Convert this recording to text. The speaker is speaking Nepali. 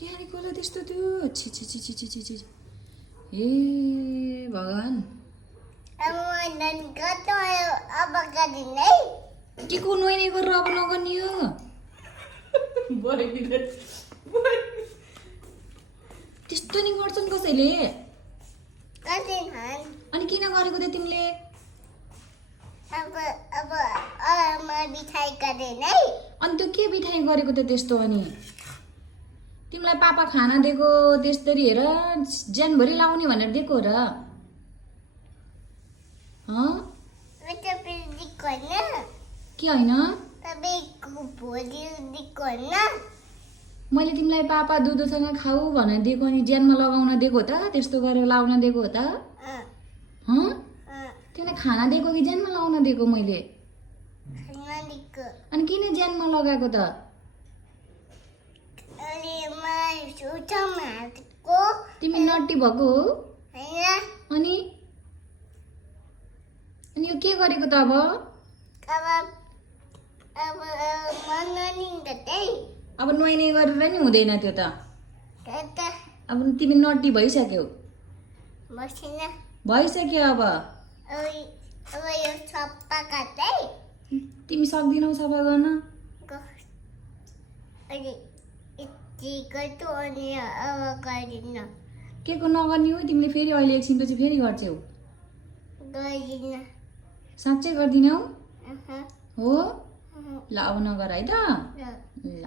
के हालेको होला त्यस्तो त्यो छि छि छि छि छि छि छि ए भगवान के को नुहाइने गरेर अब नगर्ने हो त्यस्तो नि गर्छन् कसैले अनि किन गरेको त तिमीले अनि त्यो के बिठाइ गरेको त त्यस्तो अनि तिमीलाई पापा खाना दिएको त्यसरी हेर ज्यानभरि लाउने भनेर दिएको हो र के होइन मैले तिमीलाई पापा दुधसँग खाऊ भनेर दिएको अनि ज्यानमा लगाउन दिएको हो त त्यस्तो गरेर लाउन दिएको हो त तिमीलाई खाना दिएको कि ज्यानमा लाउन दिएको मैले अनि किन ज्यानमा लगाएको त तिमी नट्टी भएको हो अनि यो के गरेको त अब नुहाइने गरेर नि हुँदैन त्यो त अब तिमी नट्टी भइसक्यो भइसक्यो अब तिमी सक्दिनौ सफा गर्न के को नगर्ने हो तिमीले फेरि अहिले एकछिनपछि फेरि गर्छौ साँच्चै गर्दिनौ हो ल अब नगर है त ल